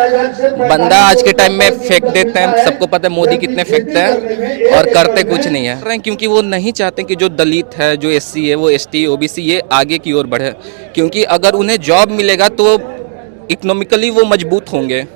बंदा आज के टाइम में फेंक देते हैं, सबको पता है मोदी कितने फेंकते हैं और करते कुछ नहीं है, क्योंकि वो नहीं चाहते कि जो दलित है, जो एससी है, वो एसटी ओबीसी ये आगे की ओर बढ़े, क्योंकि अगर उन्हें जॉब मिलेगा तो इकोनॉमिकली वो मजबूत होंगे।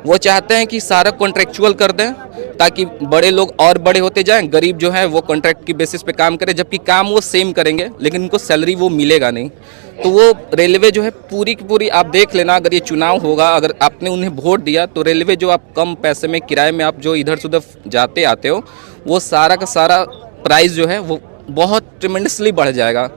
वो चाहते हैं कि सारा कॉन्ट्रेक्चुअल कर दें ताकि बड़े लोग और बड़े होते जाएं, गरीब जो है वो कॉन्ट्रैक्ट की बेसिस पे काम करे, जबकि काम वो सेम करेंगे लेकिन उनको सैलरी वो मिलेगा नहीं। तो वो रेलवे जो है पूरी की पूरी, आप देख लेना, अगर ये चुनाव होगा, अगर आपने उन्हें वोट दिया तो रेलवे जो आप कम पैसे में किराए में आप जो इधर से उधर जाते आते हो, वो सारा का सारा प्राइस जो है वो बहुत ट्रिमेंडसली बढ़ जाएगा।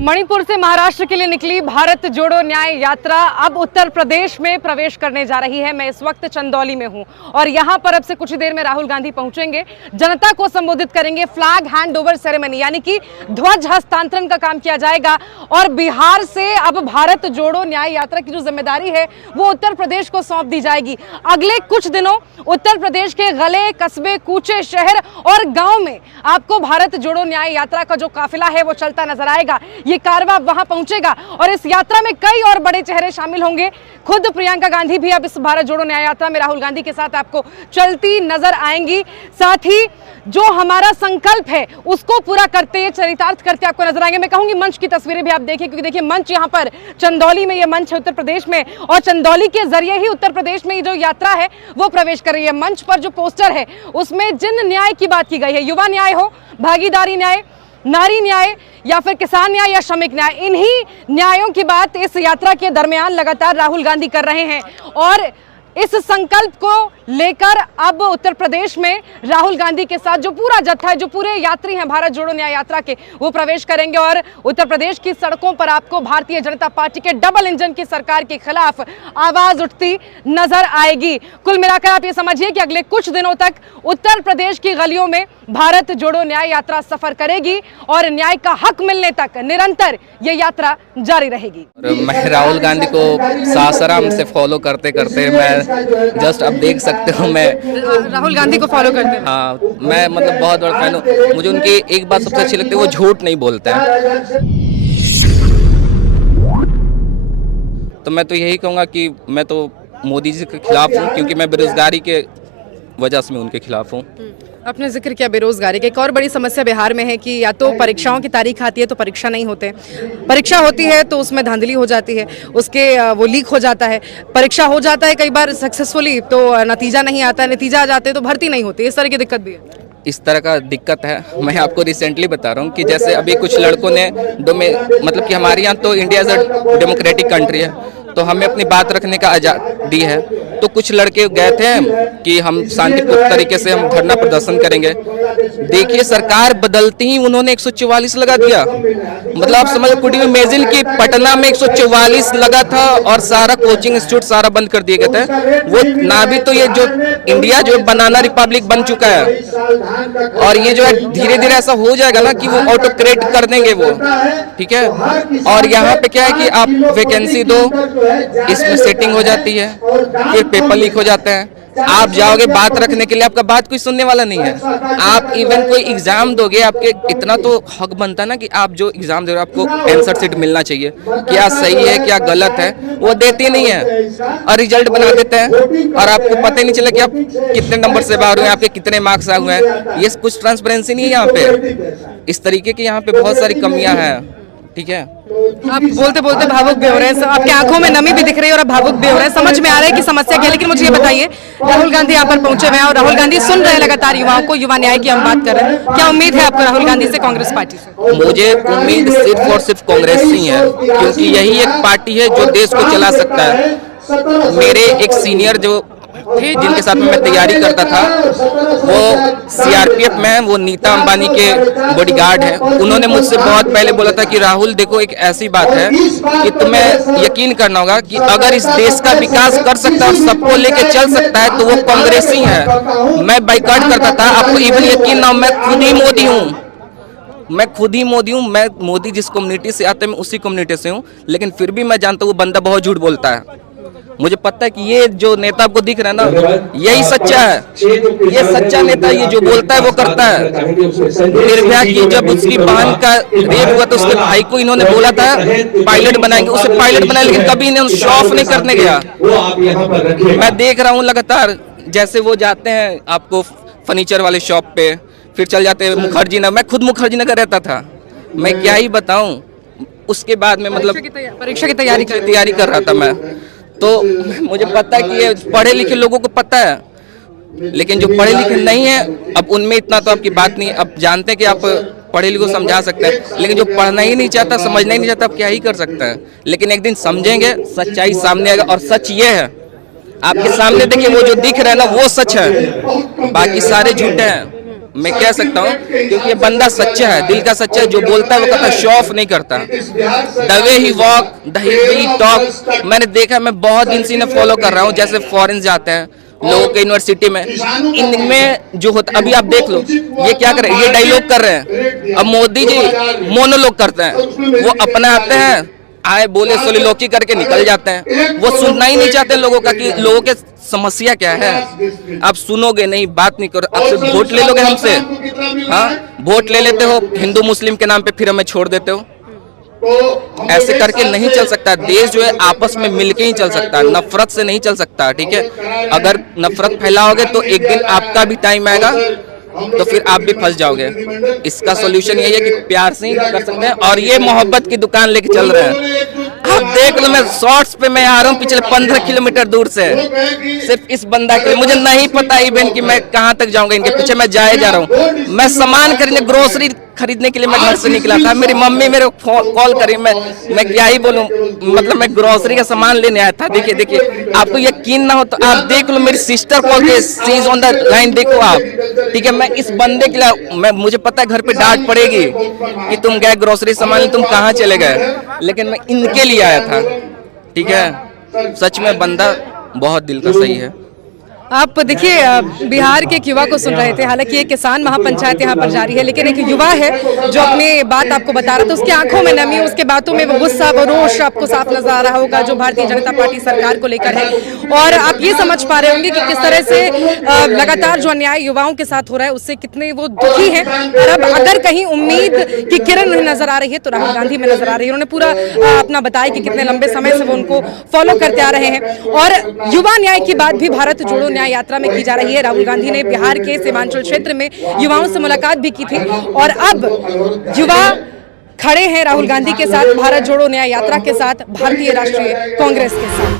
मणिपुर से महाराष्ट्र के लिए निकली भारत जोड़ो न्याय यात्रा अब उत्तर प्रदेश में प्रवेश करने जा रही है। मैं इस वक्त चंदौली में हूं और यहां पर अब से कुछ ही देर में राहुल गांधी पहुंचेंगे, जनता को संबोधित करेंगे। फ्लैग हैंड ओवर सेरेमनी यानी कि ध्वज हस्तांतरण का काम किया जाएगा और बिहार से अब भारत जोड़ो न्याय यात्रा की जो जिम्मेदारी है वो उत्तर प्रदेश को सौंप दी जाएगी। अगले कुछ दिनों उत्तर प्रदेश के गले, कस्बे, कूचे, शहर और गाँव में आपको भारत जोड़ो न्याय यात्रा का जो काफिला है वो चलता नजर आएगा। ये कारवा वहां पहुंचेगा और इस यात्रा में कई और बड़े चेहरे शामिल होंगे। खुद प्रियंका गांधी भी अब इस भारत जोड़ो न्याय यात्रा में राहुल गांधी के साथ आपको चलती नजर आएंगी। साथ ही जो हमारा संकल्प है उसको पूरा करते, चरितार्थ करते आपको नजर आएंगे। मैं कहूंगी मंच की तस्वीरें भी आप देखिए, क्योंकि देखिए मंच यहाँ पर चंदौली में, ये मंच है उत्तर प्रदेश में और चंदौली के जरिए ही उत्तर प्रदेश में जो यात्रा है वो प्रवेश कर रही है। मंच पर जो पोस्टर है उसमें जिन न्याय की बात की गई है, युवा न्याय हो, भागीदारी न्याय, नारी न्याय या फिर किसान न्याय या श्रमिक न्याय, इन्हीं न्यायों की बात इस यात्रा के दरमियान लगातार राहुल गांधी कर रहे हैं। और इस संकल्प को लेकर अब उत्तर प्रदेश में राहुल गांधी के साथ जो पूरा जत्था है, जो पूरे यात्री हैं भारत जोड़ो न्याय यात्रा के, वो प्रवेश करेंगे और उत्तर प्रदेश की सड़कों पर आपको भारतीय जनता पार्टी के डबल इंजन की सरकार के खिलाफ आवाज उठती नजर आएगी। कुल मिलाकर आप ये समझिए कि अगले कुछ दिनों तक उत्तर प्रदेश की गलियों में भारत जोड़ो न्याय यात्रा सफर करेगी और न्याय का हक मिलने तक निरंतर ये यात्रा जारी रहेगी। मैं राहुल गांधी को सासाराम से फॉलो करते करते मैं जस्ट अब देख सकते हो, मैं राहुल गांधी को फॉलो करते हैं। हाँ, मैं मतलब बहुत बड़ा फैन हूँ। मुझे उनकी एक बात सबसे अच्छी लगती है, वो झूठ नहीं बोलते हैं। तो मैं तो यही कहूँगा कि मैं तो मोदी जी के खिलाफ हूँ, क्योंकि मैं बेरोजगारी के वजह से मैं उनके खिलाफ हूँ। आपने जिक्र किया बेरोजगारी की, एक और बड़ी समस्या बिहार में है कि या तो परीक्षाओं की तारीख आती है तो परीक्षा नहीं होते, परीक्षा होती है तो उसमें धांधली हो जाती है, उसके वो लीक हो जाता है, परीक्षा हो जाता है कई बार सक्सेसफुली तो नतीजा नहीं आता, नतीजा आ जाते तो भर्ती नहीं होती, इस तरह की दिक्कत भी है। इस तरह का दिक्कत है। मैं आपको रिसेंटली बता रहा हूँ कि जैसे अभी कुछ लड़कों ने मतलब कि हमारे यहाँ तो India is a democratic country है, तो हमें अपनी बात रखने का आज़ादी है। तो कुछ लड़के गए थे कि हम शांतिपूर्ण तरीके से हम धरना प्रदर्शन करेंगे। देखिए सरकार बदलती ही उन्होंने 144 लगा दिया। मतलब आप समझ, कुड यू इमेजिन कि पटना में 144 लगा था और सारा कोचिंग इंस्टीट्यूट सारा बंद कर दिए गए थे। वो ना भी तो ये जो इंडिया जो बनाना रिपब्लिक बन चुका है और ये जो है धीरे धीरे ऐसा हो जाएगा ना कि वो ऑटोक्रेट कर देंगे वो, ठीक है। और यहाँ पे क्या है कि आप वैकेंसी दो, इसमें सेटिंग हो जाती है, फिर पेपर लीक हो जाते हैं। आप जाओगे बात रखने के लिए, आपका बात कोई सुनने वाला नहीं है। आप इवन कोई एग्जाम दोगे, आपके इतना तो हक बनता है ना कि आप जो एग्जाम दे रहे हो आपको आंसर शीट मिलना चाहिए, क्या सही है क्या गलत है, वो देते नहीं है और रिजल्ट बना देते हैं और आपको पता ही नहीं चला कि आप कितने नंबर से बाहर हुए, आपके कितने मार्क्स आए हुए हैं। ये कुछ ट्रांसपेरेंसी नहीं है यहाँ पे। इस तरीके की यहाँ पे बहुत सारी कमियां हैं, ठीक है। आप बोलते बोलते भावुक भी हो रहे हैं, आपके आंखों में नमी भी दिख रही है और आप भावुक भी हो रहे हैं। समझ में आ रहा है कि समस्या क्या है, लेकिन मुझे ये बताइए, राहुल गांधी यहाँ पर पहुंचे हुए हैं और राहुल गांधी सुन रहे हैं लगातार युवाओं को, युवा न्याय की हम बात कर रहे हैं। क्या उम्मीद है आपको राहुल गांधी से, कांग्रेस पार्टी से? मुझे उम्मीद सिर्फ और सिर्फ कांग्रेस से ही है, क्योंकि यही एक पार्टी है जो देश को चला सकता है। मेरे एक सीनियर जो थे जिनके साथ में मैं तैयारी करता था, वो सीआरपीएफ में, वो नीता अंबानी के बॉडीगार्ड हैं। उन्होंने मुझसे बहुत पहले बोला था कि राहुल देखो, एक ऐसी बात है कि तुम्हें यकीन करना होगा कि अगर इस देश का विकास कर सकता है और सबको लेके चल सकता है तो वो कांग्रेस ही है। मैं बाइकआउट करता था, आपको इवन यकीन ना हो, मैं खुद ही मोदी हूँ। मैं मोदी जिस कम्युनिटी से आता है मैं उसी कम्युनिटी से हूँ, लेकिन फिर भी मैं जानता हूँ वो बंदा बहुत झूठ बोलता है। मुझे पता है कि ये जो नेता आपको दिख रहा है ना, यही सच्चा है, ये सच्चा नेता, ये जो बोलता है वो करता है। निर्भया की जब उसकी बहन का रेप हुआ तो उसके भाई को इन्होंने बोला था पायलट बनाएंगे, उसे पायलट बनाया, लेकिन कभी इन्हें शो ऑफ नहीं करने गया। मैं देख रहा हूँ लगातार, जैसे वो जाते हैं आपको फर्नीचर वाले शॉप पे, फिर चल जाते हैं मुखर्जी नगर। मैं खुद मुखर्जी नगर रहता था, मैं क्या ही बताऊं। उसके बाद में मतलब परीक्षा की तैयारी कर रहा था मैं, तो मुझे पता है कि ये पढ़े लिखे लोगों को पता है, लेकिन जो पढ़े लिखे नहीं है, अब उनमें इतना तो आपकी बात नहीं। अब जानते हैं कि आप पढ़े लिखे को समझा सकते हैं, लेकिन जो पढ़ना ही नहीं चाहता, समझना ही नहीं चाहता, अब क्या ही कर सकता है। लेकिन एक दिन समझेंगे, सच्चाई सामने आएगा, और सच ये है, आपके सामने देखिए वो जो दिख रहा है ना, वो सच है, बाकी सारे झूठे हैं। मैं कह सकता हूँ क्योंकि ये बंदा सच्चा है, दिल का सच्चा है, जो बोलता है वो कहता है, शो ऑफ नहीं करता। The way he walk, the way he talk, मैंने देखा, मैं बहुत दिन से इन्हें फॉलो कर रहा हूँ। जैसे फॉरेन जाते हैं लोगों के यूनिवर्सिटी में, इनमें जो होता, अभी आप देख लो ये क्या कर रहे हैं, ये डायलॉग कर रहे हैं। अब मोदी जी मोनोलॉग करते हैं, वो अपना आते हैं, आए बोले सोलिलोकी करके निकल जाते हैं। वो सुनना ही नहीं चाहते लोगों का कि लोगों के समस्या क्या है। आप सुनोगे नहीं, बात नहीं करो, आपसे वोट ले लोगे हमसे, हाँ वोट ले लेते हो हिंदू मुस्लिम के नाम पे, फिर हमें छोड़ देते हो। ऐसे करके नहीं चल सकता देश, जो है आपस में मिलके ही चल सकता है, नफरत से नहीं चल सकता। ठीक है, अगर नफरत फैलाओगे तो एक दिन आपका भी टाइम आएगा, तो फिर आप भी फंस जाओगे। इसका सॉल्यूशन यही है कि प्यार से ही कर सकते हैं, और ये मोहब्बत की दुकान लेके चल रहे हैं। आप देख लो, मैं शॉर्ट्स पे मैं आ रहा हूँ पिछले 15 किलोमीटर दूर से, सिर्फ इस बंदा के लिए। मुझे नहीं पता इवन कि मैं कहाँ तक जाऊंगा, इनके पीछे मैं जाए जा रहा हूँ। मैं सामान खरीदने, ग्रोसरी खरीदने के लिए मैं घर से निकला था, मेरी मम्मी मेरे कॉल करी, मैं क्या ही बोलूं, मतलब मैं ग्रोसरी का सामान लेने आया था। देखिए देखिए, आपको यकीन ना हो तो आप देख लो, मेरी सिस्टर कॉल के, she is on the line, देखो आप। ठीक है, मैं इस बंदे के लिए, मुझे पता है घर पे डांट पड़ेगी कि तुम गए ग्रोसरी सामान, तुम कहाँ चले गए, लेकिन मैं इनके लिए आया था। ठीक है, सच में बंदा बहुत दिल का सही है। आप देखिए, बिहार के एक युवा को सुन रहे थे। हालांकि ये किसान महापंचायत यहाँ पर जारी है, लेकिन एक युवा है जो अपनी बात आपको बता रहा था। उसकी आंखों में नमी, उसके बातों में वो गुस्सा, वो रोष आपको साफ नजर आ रहा होगा, जो भारतीय जनता पार्टी सरकार को लेकर है। और आप ये समझ पा रहे होंगे कि किस तरह से लगातार जो अन्याय युवाओं के साथ हो रहा है, उससे कितने वो दुखी हैं। और अब अगर कहीं उम्मीद की किरण नहीं नजर आ रही है तो राहुल गांधी में नजर आ रही है। उन्होंने पूरा अपना बताया कि कितने लंबे समय से वो उनको फॉलो करते आ रहे हैं। और युवा न्याय की बात भी भारत जोड़ो न्याय यात्रा में की जा रही है। राहुल गांधी ने बिहार के सीमांचल क्षेत्र में युवाओं से मुलाकात भी की थी, और अब युवा खड़े हैं राहुल गांधी के साथ, भारत जोड़ो न्याय यात्रा के साथ, भारतीय राष्ट्रीय कांग्रेस के साथ।